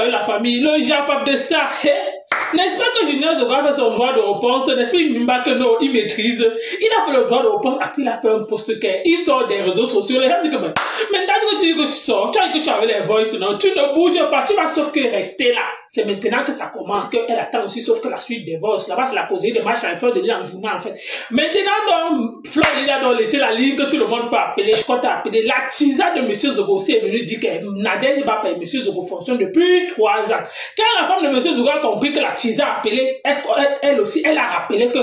avec la famille. Le japap de ça, n'est-ce pas que Junior Zogo a fait son droit de réponse? N'est-ce pas que non, il maîtrise. Il a fait le droit de réponse, après il a fait un post il sort des réseaux sociaux. Les gens disent que maintenant que tu dis que tu sors, tu as dit que tu avais les voices, non, tu ne bouges pas, tu vas sauf que rester là. C'est maintenant que ça commence, qu'elle attend aussi, sauf que la suite des voices. Là-bas, c'est la causerie de match à faire de l'île en journal, en fait. Maintenant, donc, Flo, il a donc laissé la ligne que tout le monde peut appeler. Je crois que tu as appelé. La tisa de M. Zogo aussi est venue dire que Nadège Bapa et M. Zogo fonctionnent depuis 3 ans. Quand la femme de M. Zogo a compris que la tisa a appelé, elle aussi, elle a rappelé que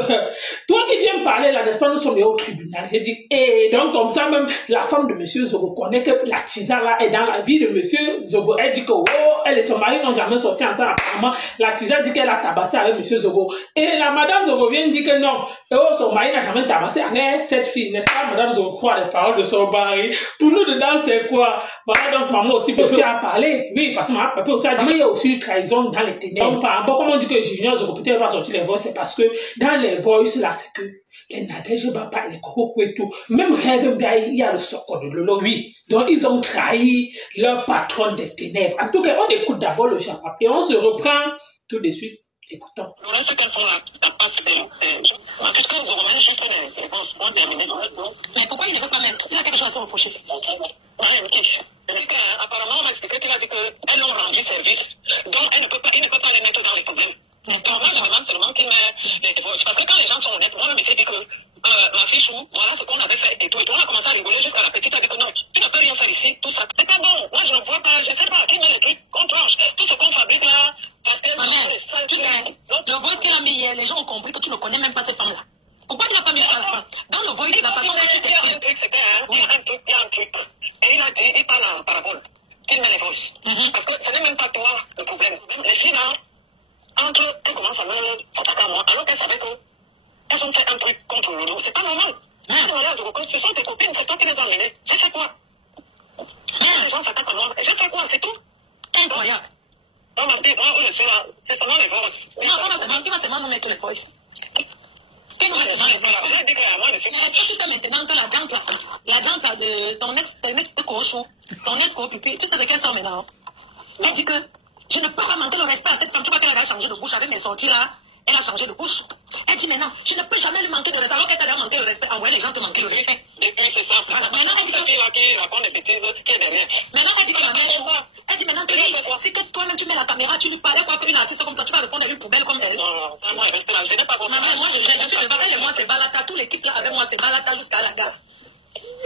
toi qui viens parler là, n'est-ce pas, nous sommes au tribunal. J'ai dit, et donc comme ça même, la femme de M. Zogo connaît que la tisa là est dans la vie de M. Zogo. Elle dit que, oh, elle et son mari n'ont jamais sorti ensemble. Apparemment, la tisa dit qu'elle a tabassé avec M. Zogo. Et la madame Zogo vient dire que non, oh, son mari n'a jamais tabassé avec cette fille, n'est-ce pas, madame Zogo croit les paroles de son mari. Pour nous dedans, c'est quoi? Voilà, donc maman aussi peut aussi à parler. Oui, parce que maman peut aussi à dire qu'il y a aussi une trahison dans les ténèbres. Donc, par rapport, comme on dit que Junior Zogo peut-être va sortir les voix, c'est parce que dans les voices là, c'est que les Nadège Bapa et les Coco et tout, même Rêve il y a le Soko de Lolo, oui. Donc, ils ont trahi leur patron des ténèbres. En tout cas, on écoute d'abord le Japap et on se reprend tout de suite. Écoutons. Mais pourquoi il ne veut pas mettre? Il a quelque chose à se reprocher. Apparemment, on m'a expliqué qu'il a dit qu'elles ont rendu service, donc il ne peut pas les mettre dans les problèmes. Donc moi, je demande seulement qu'il met les divorces. Parce que quand les gens sont honnêtes, moi, je me suis dit que ma fille Chou, voilà ce qu'on avait fait et tout. Et tout, on a commencé à rigoler jusqu'à la petite a dit que non, tu ne peux rien faire ici, tout ça. C'est pas bon. Moi, je ne vois pas, je ne sais pas qui met les trucs qu'on tranche. Tout ce qu'on fabrique là, parce que tu sais, le voice qu'il a mis hier, les gens ont compris que tu ne connais même pas cette femme-là. Pourquoi tu n'as pas mis ça à la fin? Dans le voice, la façon que tu t'exprimes. Il y a un truc. Et il a dit, il parle en parabole. Il met les voices. Parce que ce n'est même pas toi le problème. Les filles là, entre elles commencent à me s'attaquer à moi, alors qu'elles savaient qu'elles ont fait un truc contre le dos. C'est pas normal. Ce sont tes copines, c'est toi qui les as emmenées. J'ai fait quoi? Les gens s'attaquent à moi. J'ai fait quoi? C'est tout. Incroyable. On m'a dit, moi, je suis là, c'est seulement les voices. Non, qui va seulement nous mettre les voices? Est-ce que tu sais maintenant que la jante de ton ex-cochon, ton ex-copupier, tu sais de quelle sort maintenant? Elle dit que je ne peux pas manquer le respect à cette femme. Tu vois qu'elle a changé de bouche avec mes sorties là. Elle a changé de bouche. Elle dit maintenant, je ne peux jamais lui manquer de respect. Alors qu'elle t'a manqué le respect, envoyer les gens te manquer le respect. Et puis c'est ça. Maintenant, elle dit que raconte des bêtises qui est derrière. Maintenant, elle dit que la même chose. Elle dit maintenant que si que toi-même tu mets la caméra, tu lui parlais quoi qu'une artiste comme toi, tu vas répondre à une poubelle comme elle. Non, moi, je reste là. Je n'ai pas compris. Moi, je suis le bataille et moi, c'est Balata. Tout l'équipe là avec moi, c'est Balata jusqu'à la gare.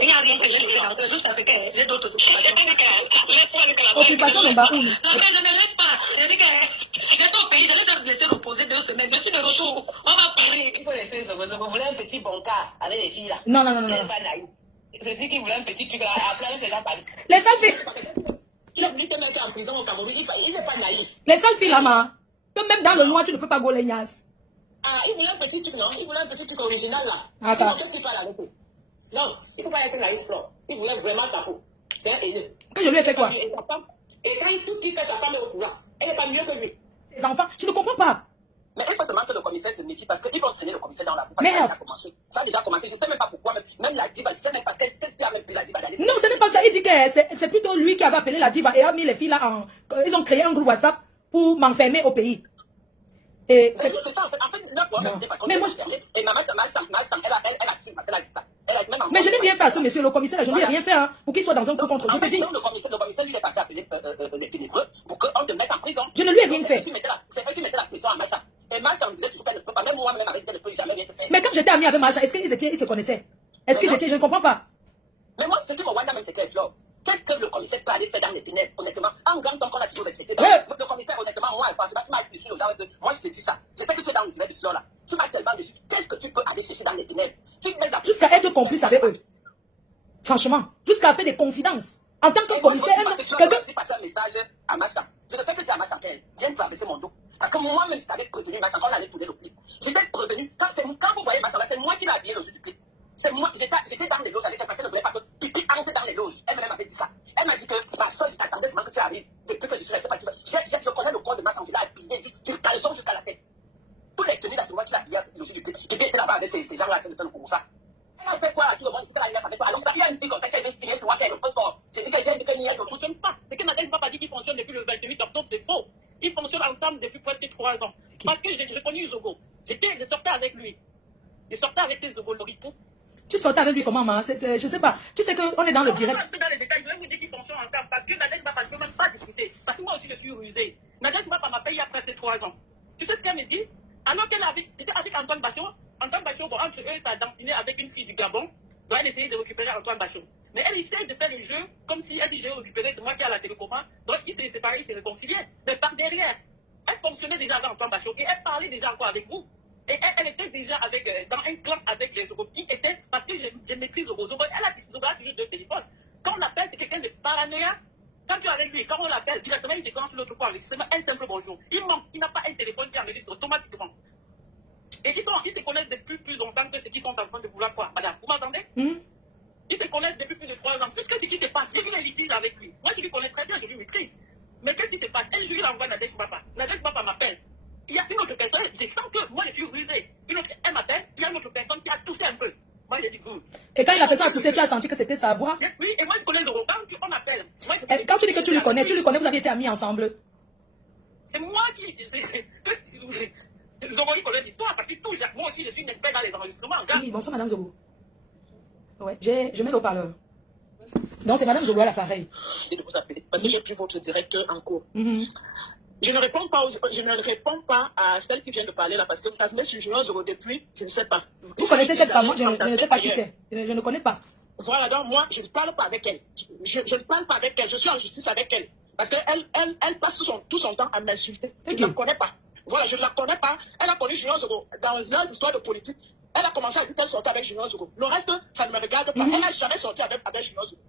Il n'y a rien que je fais jusqu'à ce que j'ai d'autres occupations. Occupation de Baoul. Non, mais je ne laisse pas. Je dis que j'étais au pays, je les ai laissés reposer 2 semaines. Je suis de retour. On va parler. Il faut laisser ça. Vous voulez un petit bon cas avec les filles là? Non. C'est ce qui voulait un petit truc là. Après, c'est là, les seules filles. Il a dit que mec en prison au Cameroun. Il n'est pas naïf. Les seules filles là, que même dans le noir, tu ne peux pas gauler Nias. Ah, il voulait un petit truc, non? Il voulait un petit truc original là. Ah, sinon, qu'est-ce qu'il parle avec eux? Non, il ne faut pas être naïf, Flore. Il voulait vraiment ta peau. C'est un haineux. Que je lui ai fait quoi? Et quand tout ce qu'il fait, sa femme est au courant. Elle n'est pas mieux que lui. Ses enfants, je ne comprends pas. Mais il faut seulement que le commissaire se méfie parce qu'ils vont traîner le commissaire dans la boue. Merde. Ça a déjà commencé. Je ne sais même pas pourquoi. Même la diva, je ne sais même pas quel qui a même pris la diva d'aller. Non, ce n'est pas ça. Il dit que c'est plutôt lui qui avait appelé la diva et a mis les filles là en. Ils ont créé un groupe WhatsApp pour m'enfermer au pays. Et c'est ça, en fait, là, pour mais moi, et maman, elle a su parce qu'elle a dit ça. Mais je n'ai rien fait à ce monsieur, le commissaire, je n'ai rien fait pour qu'il soit dans un coup contre. Je te dis. Le commissaire, lui, est passé appeler les ténébreux pour qu'on te mette en prison. Je ne lui ai rien fait. C'est eux qui mettaient la pression à Macha. Et Macha me disait toujours qu'elle ne peut pas, même moi-même, avec elle ne peut jamais rien faire. Mais quand j'étais ami avec Macha, est-ce qu'ils se connaissaient? Est-ce qu'ils étaient? Je ne comprends pas. Mais moi, ce qui me wanda même, c'était Flore. Qu'est-ce que le commissaire peut aller faire dans les ténèbres, honnêtement? En grand temps qu'on a toujours respecté. Le commissaire, honnêtement, moi, franchement, tu m'as déçu, moi, je te dis ça. Je sais que tu es dans le ténèbre de Flore là. Tu m'as tellement déçu. Qu'est-ce que tu peux aller chercher dans les ténèbres? Jusqu'à être complice avec eux. Franchement, jusqu'à faire des confidences. En tant que commissaire, quelqu'un. Je passe un message à Macha. Je ne fais que dire à Macha qu'elle vienne traverser mon dos. Parce que moi-même, je t'avais prévenu, Macha, quand on allait tourner le clip. Je t'ai prévenu, quand vous voyez Macha là, c'est moi qui l'ai habillé le jour du clip. C'est moi, j'étais dans les loges avec elle parce qu'elle ne voulait pas que Pipi entre dans les loges. Elle-même m'avait dit ça. Elle m'a dit que ma soeur, je t'attendais seulement que tu arrives. Depuis que je suis resté pas, je connais le corps de Macha, je l'ai habillé du caleçon jusqu'à la tête. Tous les tenues là, c'est moi qui l'ai habillé le jour du clip. Pipi était là-bas avec ces gens-là qui font le concours ça. Elle a fait quoi à tout le monde, c'était la avec toi. Alors, ça, il y a une fille comme ça qui avait signé sur moi, qui est le poste. J'ai dit que j'ai dit que n'y a d'autres. Ça ne fonctionne pas. Ce que Nadège Bapa dit qui fonctionne depuis le 28 octobre, c'est faux. ensemble depuis presque 3 ans. Okay. Parce que j'ai connu Zogo. Je sortais avec lui. Je sortais avec ses Zogo Loripou. Tu sortais avec lui comment, maman? Je sais pas. Tu sais qu'on est dans le direct. Dans les détails, je vais vous dire qu'ils fonctionnent ensemble. Parce que Nadège Bapa, je ne peux même pas discuter. Parce que moi aussi, je suis rusée. Nadège Bapa m'a payé il y a presque 3 ans. Tu sais ce qu'elle me dit? Alors qu'elle était avec Antoine Bachot. Antoine Bachot, bon, entre eux, ça a dampiné avec une fille du Gabon. Donc elle essayait de récupérer Antoine Bachot. Mais elle essaie de faire le jeu comme si elle dit j'ai récupéré, c'est moi qui ai la télécommande. Donc ils s'est séparés, ils s'est réconciliés. Mais par derrière, elle fonctionnait déjà avec Antoine Bachot et elle parlait déjà encore avec vous. Et elle était déjà avec, dans un clan avec les Zogo qui étaient, parce que je maîtrise Zogo. Zogo a toujours 2 téléphones. Quand on l'appelle, c'est quelqu'un de paranoïa. Quand tu es avec lui, quand on l'appelle, directement il déclenche l'autre part. C'est un simple bonjour. Il manque, il n'a pas un téléphone qui enregistre automatiquement. Et ils se connaissent depuis plus longtemps que ceux qui sont en train de vouloir quoi, madame. Vous m'entendez? Ils se connaissent depuis plus de 3 ans. Plus que ce qui se passe, j'ai vu les litiges avec lui. Moi, je lui connais très bien, je lui maîtrise. Mais qu'est-ce qui se passe? Un jour, il envoie Nadège Bapa. Nadège Bapa m'appelle. Il y a une autre personne, je sens que moi, je suis rusée. Elle m'appelle, il y a une autre personne qui a toussé un peu. Moi, j'ai dit, vous. Et quand la personne a toussé, tu as senti que c'était sa voix? Oui, et moi, je connais Zoro. Quand on appelle. Moi, quand tu dis que tu le connais, vous aviez été amis ensemble? C'est moi qui. Zoro, il connaît l'histoire parce que tout, moi aussi, je suis une experte dans les enregistrements. Oui, bonsoir, madame Zogo. Ouais, je mets le haut-parleur. Donc, c'est madame Zogo à l'appareil. Et de vous appeler parce que j'ai pris votre directeur en cours. Je ne réponds pas à celle qui vient de parler là parce que ça se met sur Junior Zogo depuis, je ne sais pas. Vous connaissez cette femme? Moi, je ne sais pas qui c'est. Je ne connais pas. Voilà, donc moi, je ne parle pas avec elle. Je ne parle pas avec elle. Je suis en justice avec elle. Parce qu'elle passe tout son temps à m'insulter. Je ne la connais pas. Voilà, je ne la connais pas. Elle a connu Junior Zogo dans les histoires de politique. Elle a commencé à dire qu'elle sortait avec Junior Zogo. Le reste, ça ne me regarde pas. Elle n'a jamais sorti avec Junior Zogo.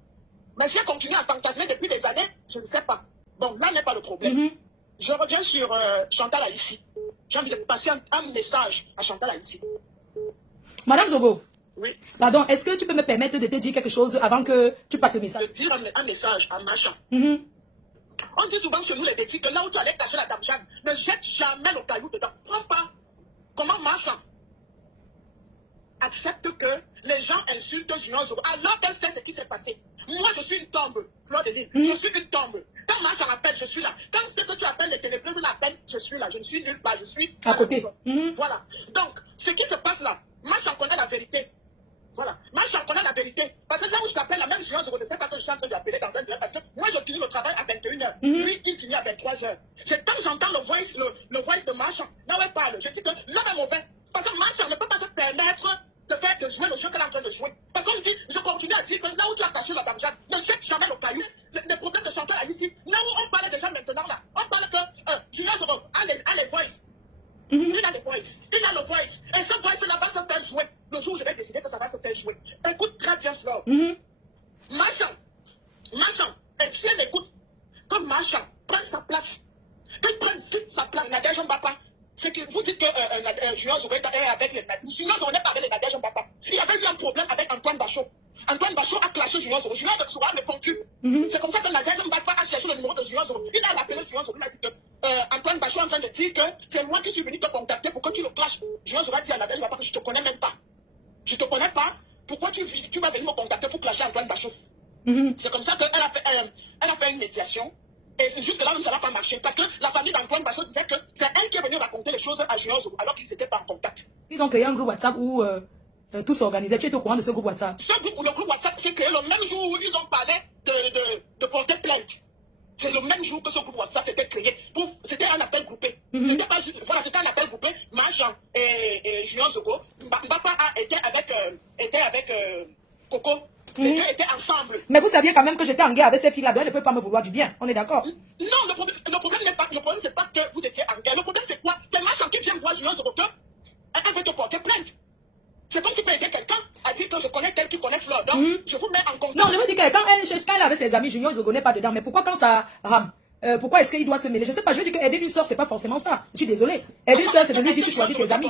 Mais si elle continue à fantasmer depuis des années, je ne sais pas. Bon, là n'est pas le problème. Je reviens sur Chantal Aïssi. J'ai envie de passer un message à Chantal Aïssi. Madame Zogo. Oui. Pardon, est-ce que tu peux me permettre de te dire quelque chose avant que tu passes le message? De dire un message à Macha. On dit souvent chez nous les bêtises que là où tu allais cacher la dame Jeanne, ne jette jamais le caillou dedans. Prends pas. Comment Macha accepte que les gens insultent Junior Zogo alors qu'elle sait ce qui s'est passé. Moi, je suis une tombe, Fleur de Ville. Je suis une tombe. Quand Macha m'appelle, je suis là. Quand ce que tu appelles les télébleuses l'appellent, je suis là. Je ne suis nulle part, je suis à côté. Voilà. Donc, ce qui se passe là, Macha connaît la vérité. Voilà. Macha connaît la vérité. Parce que là où je t'appelle la même Junior Zogo, je ne sais pas que je suis en train de l'appeler dans un direct parce que moi, je finis le travail à 21h. Lui, il finit à 23h. C'est quand j'entends le voice de Macha, là où elle parle, je dis que l'homme est mauvais. Parce que Macha ne peut pas se permettre de jouer le jeu qu'elle est en train de jouer. Parce qu'on me dit, je continue à dire que là où tu as caché la dame Jeanne, ne jette jamais le caillou. Les problèmes de Chantal ici, là où on parle déjà maintenant là, on parle que Junior Zogo a les voice. Il a les voice. Il a le voice. Et ce voice là va se faire jouer. Le jour où je vais décider que ça va se faire jouer. Écoute très bien, Fleur. Macha, et si elle écoute, que Macha prenne sa place, qu'elle prenne vite sa place, Nadège Bapa. C'est que vous dites que Junior Zogo est avec les Nadège. Junior Zogo n'est pas avec les Nadège Bapa. Il y avait eu un problème avec Antoine Bachot. Antoine Bachot a clashé Junior Zogo. Junior Zogo a répondu. C'est comme ça que Nadège Bapa a cherché le numéro de Junior Zogo. Il a appelé Junior Zogo. Il a dit que Antoine Bachot est en train de dire que c'est moi qui suis venu te contacter pour que tu le clashes. Junior Zogo a dit à Nadège Bapa que je ne te connais même pas. Je ne te connais pas. Pourquoi tu vas venir me contacter pour clasher Antoine Bachot? C'est comme ça qu'elle a fait une médiation. Et jusque-là, ça n'a pas marché. Parce que la famille d'Antoine Bachot disait que c'est elle qui est venue raconter les choses à Junior Zogo alors qu'ils n'étaient pas en contact. Ils ont créé un groupe WhatsApp où tout s'organisait. Tu es au courant de ce groupe WhatsApp? Le groupe WhatsApp s'est créé le même jour où ils ont parlé de porter plainte. C'est le même jour que ce groupe WhatsApp s'était créé. C'était un appel groupé. C'était pas juste, voilà, c'était un appel groupé. Macha et Junior Zogo. Mbapa était avec Coco. Les deux étaient ensemble. Mais vous saviez quand même que j'étais en guerre avec ces filles-là, donc elle ne peut pas me vouloir du bien. On est d'accord? Non, le problème n'est pas, c'est pas que vous étiez en guerre. Le problème c'est quoi? C'est Macha qui vient voir Junior Zogo elle veut te porter plainte. C'est comme tu peux aider quelqu'un à dire que je connais tel qui connaît Fleur. Donc, je vous mets en contact. Non, je veux dire que quand elle avait ses amis, Junior Zogo n'est pas dedans. Mais pourquoi quand ça rame? Pourquoi est-ce qu'il doit se mêler? Je ne sais pas, je veux dire que aider une soeur, c'est pas forcément ça. Je suis désolée. Aider une soeur, c'est de lui dire tu choisis tes amis.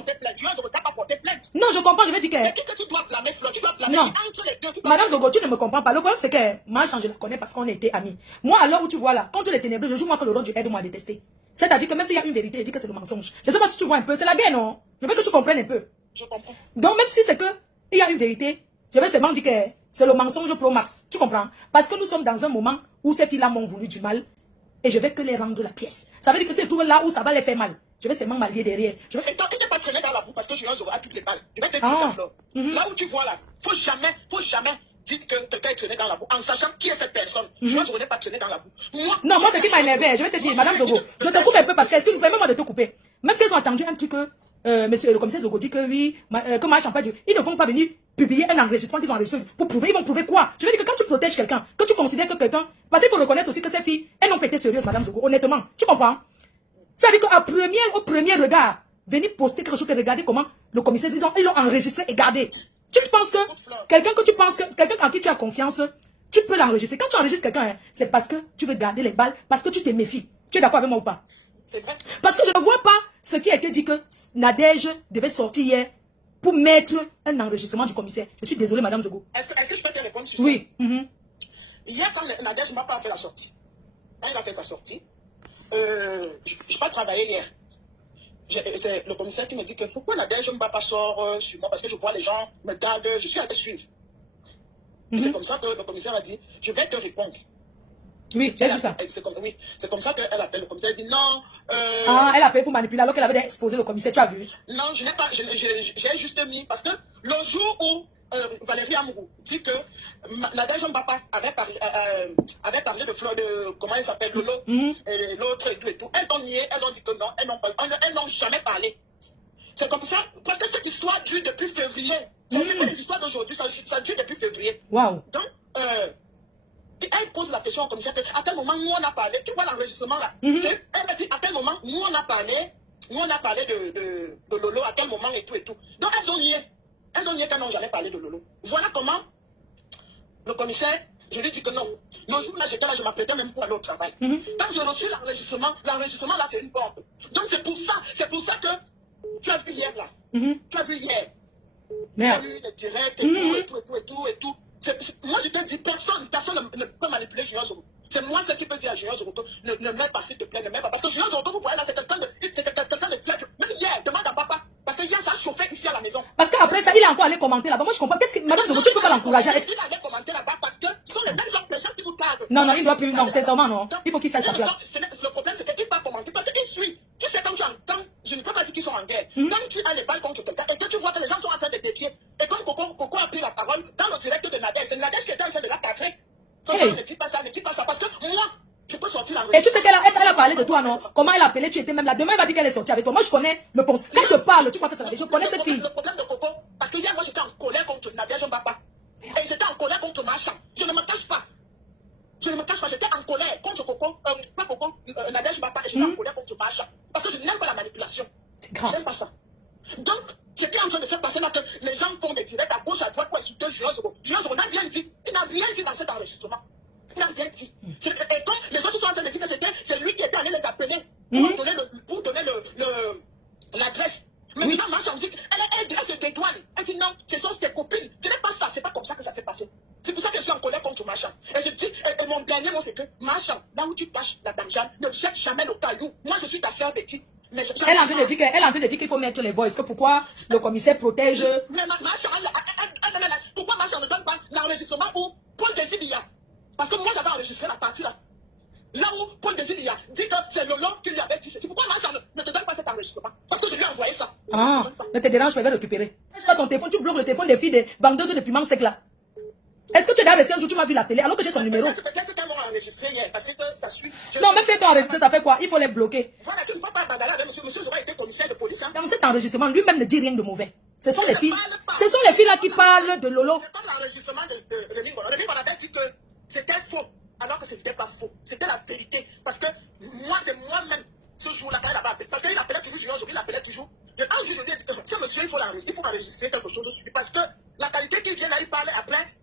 Non, je comprends, je veux dire que... C'est qui que tu dois blâmer, Fleur? Tu dois blâmer entre les deux. Madame Zogo, tu ne me comprends pas. Le problème, c'est que Macha, je la connais parce qu'on était amis. Moi, à l'heure où tu vois là, quand tu les ténébreux, je joue moi que le rôle du aide-moi à détester. C'est-à-dire que même s'il y a une vérité, je dis que c'est le mensonge. Je ne sais pas si tu vois un peu, c'est la guerre, non? Je veux que tu comprennes un peu. Je comprends. Donc, même si c'est que il y a une vérité, je vais seulement dire que c'est le mensonge pro max. Tu comprends? Parce que nous sommes dans un moment où ces filles-là m'ont voulu du mal. et je vais que les rendre la pièce. Ça veut dire que si je trouve là où ça va les faire mal, je vais seulement m'allier derrière. Je vais... Et toi, tu n'es pas traîné dans la boue parce que Julien Zogo a toutes les balles. Je vais te dire ça, Flore. Là où tu vois là, faut jamais dire que quelqu'un est traîné dans la boue en sachant qui est cette personne. Julien Zogo n'est pas traîné dans la boue. Non, moi, c'est qui m'a énervé. Je vais te dire, Madame Zogo, je te coupe un peu parce que, est-ce que vous permettez-moi de te couper? Même s'ils ont attendu un truc que, monsieur le commissaire Zogo dit que oui, que Machan pas Dieu, ils ne vont pas venir publier un enregistrement qu'ils ont enregistré pour prouver. Ils vont prouver quoi? Je veux dire que quand tu protèges quelqu'un, que tu considères que quelqu'un, parce qu'il faut reconnaître aussi que ces filles, elles n'ont pas été sérieuses, Madame Zogo, honnêtement. Tu comprends? Ça veut dire qu'au premier regard, venir poster quelque chose que regardez comment le commissaire, ils l'ont enregistré et gardé. Tu penses que quelqu'un en qui tu as confiance, tu peux l'enregistrer. Quand tu enregistres quelqu'un, c'est parce que tu veux garder les balles, parce que tu te méfies. Tu es d'accord avec moi ou pas? C'est vrai. Parce que je ne vois pas ce qui a été dit que Nadège devait sortir hier pour mettre un enregistrement du commissaire. Je suis désolée, Madame Zogo. Est-ce que je peux te répondre sur ça? Oui. Hier, quand Nadège ne m'a pas fait la sortie, quand il a fait sa sortie, je n'ai pas travaillé hier. C'est le commissaire qui me dit que pourquoi Nadège ne va pas sortir sur moi parce que je vois les gens me gardent, je suis allé suivre. C'est comme ça que le commissaire a dit, je vais te répondre. Oui, j'ai vu ça. Oui, c'est comme ça qu'elle appelle le commissaire. Elle dit non. Elle a payé pour manipuler alors qu'elle avait exposé le commissaire, tu as vu? Non, je n'ai pas. J'ai juste mis parce que le jour où Valérie Amourou dit que Nadège Mbapa avait parlé de Fleur de comment elle s'appelle Lolo et l'autre et tout. Elles ont nié, elles ont dit que non, elles n'ont jamais parlé. C'est comme ça parce que cette histoire dure depuis février. C'est pas les histoires d'aujourd'hui, ça dure depuis février. Waouh. Donc elle pose la question au commissaire à quel moment nous on a parlé, tu vois l'enregistrement là. Elle m'a dit à quel moment nous on a parlé de Lolo, à quel moment et tout. Donc elles ont nié qu'elles n'ont jamais parlé de Lolo. Voilà comment le commissaire, je lui dis que non. Le jour là j'étais là, je m'apprêtais même pour aller au travail. Quand j'ai reçu l'enregistrement là c'est une bombe. Donc c'est pour ça que tu as vu hier là. Tu as vu hier. Merde. Tu as vu les directs et tout. Moi, je te dis, personne ne peut manipuler Julien Zogo. C'est moi celle qui peut dire à Julien Zogo, ne mets pas, s'il te plaît, ne mets pas. Parce que Julien Zogo, vous voyez là, c'est quelqu'un de diable. Même hier, demande à papa. Parce que hier, ça a chauffé ici à la maison. Parce qu'après ça, il est encore allé commenter là-bas. Moi, je comprends. Qu'est-ce que, Madame Zogo, tu ne peux pas l'encourager avec. Il allait commenter là-bas parce que ce sont les mêmes gens qui vous taguent. Non, il ne doit plus. Non, sincèrement, non. Il faut qu'il sache sa place. Le problème, c'est qu'il ne peut pas commenter parce qu'il suit. Tu sais, quand je ne peux pas dire qu'ils sont en guerre. Quand tu as les balles contre quelqu'un et que tu vois que les gens sont en train de défier, et comme Coco a pris la parole dans le direct de Nadège, c'est Nadège qui était en train de la cadrer. Ne dis pas ça, parce que moi, je peux sortir la. Et tu sais qu'elle a parlé de toi, non? Comment elle a appelé, tu étais même là. Demain, elle va dire qu'elle est sortie avec toi. Moi, je connais le ponce. Quand je parle, tu crois que ça va. Je connais cette fille. Le problème de Coco, parce que hier, moi, j'étais en colère contre Nadège Mbapa. Et j'étais en colère contre Machan. Je ne me cache pas. J'étais en colère contre Coco, pas Coco, Nadège Mbapa, et j'étais en colère contre Machan. Parce que je n'aime pas la manipulation. C'est grave. Je n'aime pas ça. Donc, c'était en train de se passer là que les gens font des directs à gauche, à droite pour insulter Julien Zogo. Julien Zogo n'a rien dit. Il n'a rien dit dans cet enregistrement. Il n'a rien dit. Et comme les autres sont en train de dire que c'est lui qui était allé les appeler pour donner l'adresse. Maintenant, Machan dit qu'elle se dédouane. Elle dit non, ce sont ses copines. Ce n'est pas ça, c'est pas comme ça que ça s'est passé. C'est pour ça que je suis en colère contre Machan. Et je dis, et mon dernier mot, c'est que Machan, là où tu caches la damjane, ne jette jamais le caillou. Moi, je suis ta sœur Betty. Elle est en train de dire qu'il faut mettre les voix. Est-ce que pourquoi le commissaire protège. Mais pourquoi Machan ne donne pas l'enregistrement où Paul Desilia? Parce que moi, j'avais enregistré la partie là. Là où Paul Desilia dit que c'est Lolo qui lui avait dit ceci. Pourquoi Machan ne te donne pas cet enregistrement? Parce que je lui ai envoyé ça. Ah, ne te dérange, je vais récupérer. Je passe son téléphone, tu bloques le téléphone des filles des vendeuses de piment sec là. Est-ce que tu es dans un jour, tu m'as vu l'appeler alors que j'ai son numéro? Peut-être qu'elles m'ont enregistré hier parce que ça suit. Non, même si tu as enregistré, ça fait quoi? Il faut les bloquer. Voilà, tu ne peux pas bagarrer avec monsieur Zogo était commissaire de police. Dans cet enregistrement, lui-même ne dit rien de mauvais. Ce sont les filles là qui parlent de Lolo. C'est comme l'enregistrement de Remingo. Remingo avait dit que c'était faux alors que ce n'était pas faux. C'était la vérité. Parce que c'est moi-même ce jour-là quand il avait appelé. Parce qu'il appelait toujours Julien Zogo, il appelait toujours. Je lui ai dit que ce monsieur, il faut enregistrer quelque chose sur lui. Parce que la qualité qu'il vient là, il parle après.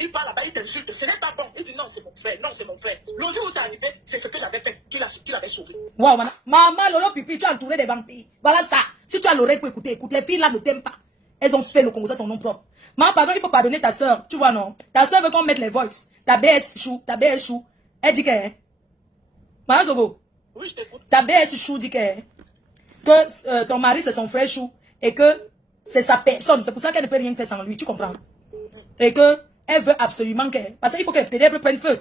Il parle là-bas, il t'insulte. Ce n'est pas bon. Il dit non, c'est mon frère. Non, c'est mon frère. Le jour où c'est arrivé, c'est ce que j'avais fait. Qu'il avait sauvé. Waouh, maman, Lolo Pipi, tu as entouré des vampires. Voilà ça. Si tu as l'oreille pour écouter, écoute. Les filles là ne t'aiment pas. Elles ont fait le Congo à ton nom propre. Maman, pardon, il faut pardonner ta soeur. Tu vois, non? Ta soeur veut qu'on mette les voices. Ta BS chou. Elle dit que. Maman Zogo. Oui, je t'écoute. Ta BS chou dit que ton mari c'est son frère chou. Et que c'est sa personne. C'est pour ça qu'elle ne peut rien faire sans lui. Tu comprends? Et que. Elle veut absolument que... Parce qu'il faut que les ténèbres prennent feu.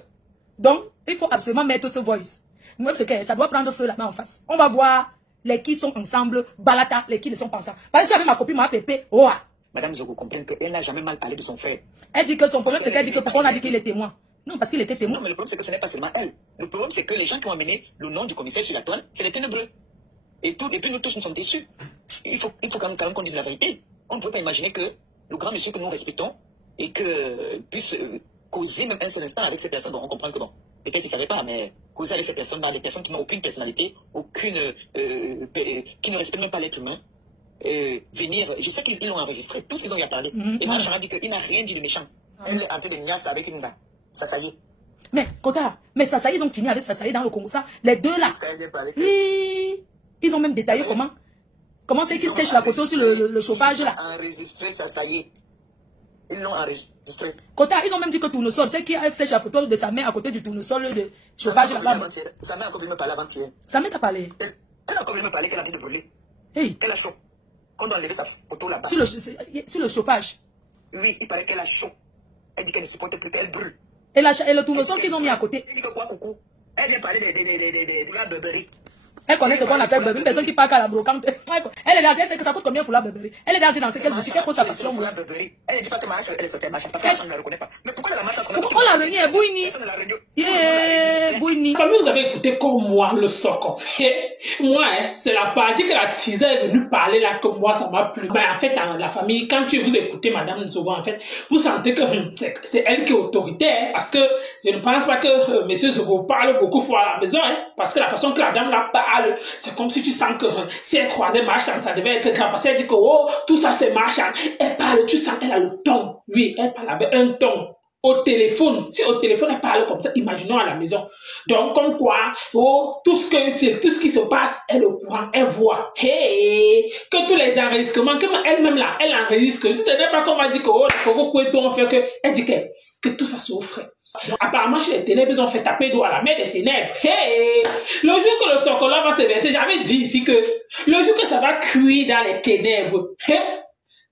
Donc, il faut absolument mettre ce voice. Moi, c'est que ça doit prendre feu là-bas en face. On va voir les qui sont ensemble, balata, les qui ne sont pas ensemble. Parce que avec ma copine, ma pépé, oh. Madame Zogo comprend qu'elle n'a jamais mal parlé de son frère. Elle dit que son problème, c'est qu'elle dit que pourquoi on a dit qu'il est témoin. Non, parce qu'il était témoin. Non, mais le problème, c'est que ce n'est pas seulement elle. Le problème, c'est que les gens qui ont amené le nom du commissaire sur la toile, c'est les ténébreux. Et puis nous tous, nous sommes déçus. Il faut quand même qu'on dise la vérité. On ne peut pas imaginer que le grand monsieur que nous respectons et que puisse causer même un seul instant avec ces personnes. Donc on comprend que bon, peut-être qu'ils ne savaient pas, mais causer avec ces personnes, des personnes qui n'ont aucune personnalité, qui ne respectent même pas l'être humain, venir, je sais qu'ils l'ont enregistré, tout ce qu'ils ont y à parler. Et Marchand a dit qu'il n'a rien dit de méchant. Elle est en train de niasse avec une gars. Ça y est. Mais, Kota, mais Sasaï, ils ont fini avec Sasaï dans le Congo. Ça, les deux là. Oui. Ils ont même détaillé comment c'est qu'ils sèchent la photo sur le chauffage là. Ils ont enregistré Sasaï. Ils l'ont enregistré. Kota, ils ont même dit que tournesol, c'est qui sèche la photo de sa mère à côté du tournesol de chauffage là-bas. Sa mère a encore venu me parler avant-hier. Sa mère t'a parlé. Elle a encore venu me parler qu'elle a dit de brûler. Hey. Qu'elle a chaud. Qu'on doit enlever sa photo là-bas. Sur le chauffage. Oui, il paraît qu'elle a chaud. Elle dit qu'elle ne supporte plus, qu'elle brûle. Et le tournesol qu'ils ont mis à côté. Elle dit que quoi, coucou? Elle vient parler des foulard Burberry. Elle connaît ce qu'on appelle Burberry. Une personne qui parle à la brocante. Elle est là, elle sait que ça coûte combien foulard Burberry. Elle est là, dans quelle boutique, elle pose sa passion. Elle ne dit pas que Macha, elle est sortie à Macha. Parce que Macha ne la reconnaît pas. Mais pourquoi la Macha se connaît? On l'a réunie, elle bouille. Bouille. Famille, vous avez écouté comme moi le socon. Moi, c'est la partie que la teaser est venue parler là, que moi, ça m'a plu. Ben, en fait, dans la famille, quand vous écoutez Madame Nzogo, en fait, vous sentez que c'est elle qui est autoritaire. Parce que je ne pense pas que Monsieur Zogo parle beaucoup fois à la maison. Parce que la façon que la dame la parle, c'est comme si tu sens que si elle croisait Marchand, ça devait être grave. Parce qu'elle dit que oh, tout ça c'est Marchand. Elle parle, tu sens, elle a le ton. Oui, elle parle avec un ton. Au téléphone, si au téléphone elle parle comme ça, imaginons à la maison. Donc comme quoi, oh, tout ce qui se passe, elle est au courant, elle voit. Hey, que tous les enregistrements, que elle-même là, elle enregistre. Si ce n'est pas qu'on va dire que oh, on fait que, elle dit que tout ça s'offre. Donc, apparemment, chez les ténèbres, ils ont fait taper d'eau à la mer des ténèbres. Hey! Le jour que le socola va se verser, j'avais dit ici que le jour que ça va cuire dans les ténèbres, hey,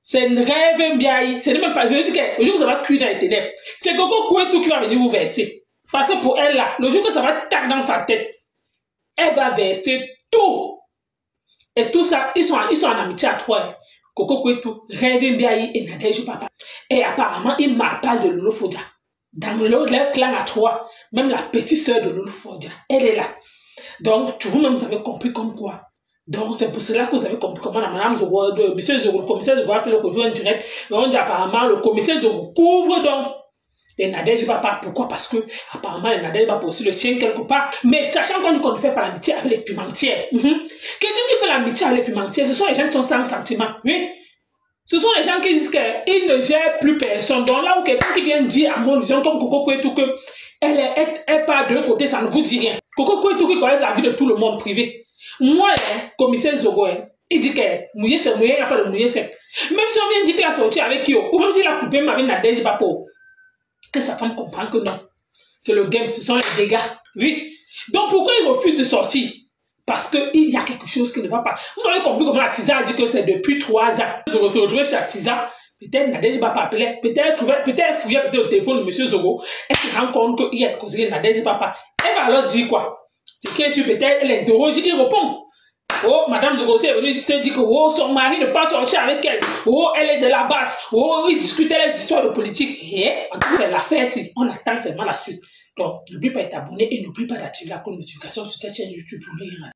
c'est un rêve bien. C'est même pas, je veux dire que le jour que ça va cuire dans les ténèbres, c'est Coco Kouetou qui va venir vous verser. Parce que pour elle là, le jour que ça va taper dans sa tête, elle va verser tout. Et tout ça, ils sont en amitié à toi. Coco Kouetou, rêve bien et Nadège papa. Et apparemment, il m'a parlé de Lolo Fodia. Dans le clan à toi, même la petite sœur de Lolo Fodia, elle est là. Donc, vous-même, vous avez compris comme quoi. Donc, c'est pour cela que vous avez compris comment la madame Zogo, le commissaire Zogo a fait le conjoint direct. On dit apparemment, le commissaire Zogo couvre donc les Nadège papa. Pourquoi? Parce que, apparemment, les Nadège papa aussi le tient quelque part. Mais sachant qu'on ne fait pas l'amitié avec les pimentières. Quelqu'un qui fait l'amitié avec les pimentières, ce sont les gens qui sont sans sentiment. Oui. Ce sont les gens qui disent qu'ils ne gèrent plus personne. Donc là où quelqu'un qui vient dire à mon vision comme Coco Kouetou que elle part de l'autre côté, ça ne vous dit rien. Coco Kouetou qui connaît la vie de tout le monde privé. Moi, commissaire Zogo, il dit que mouillé c'est mouillé, il n'y a pas de mouillé sec. Même si on vient dire qu'il a sorti avec qui, ou même s'il a coupé avec Nadège Papo, que sa femme comprend que non. C'est le game, ce sont les dégâts. Oui. Donc pourquoi il refuse de sortir? Parce qu'il y a quelque chose qui ne va pas. Vous avez compris comment la Tisa a dit que c'est depuis 3 ans. Je me suis retrouvé chez la Tisa. Peut-être Nadège va pas appeler. Peut-être fouiller peut-être au téléphone de M. Zogo. Elle se rend compte qu'il y a causé Nadège papa. Elle va alors dire quoi? C'est qu'elle suit peut-être, elle interroge, il répond. Oh, Madame Zogo est venue se dire que oh, son mari ne pas sortir avec elle. Oh, elle est de la base. Oh, il discutait les histoires de politique. Et en tout cas, l'affaire, on attend seulement la suite. Donc, n'oublie pas d'être abonné et n'oublie pas d'activer la notification sur cette chaîne YouTube pour ne rien rater.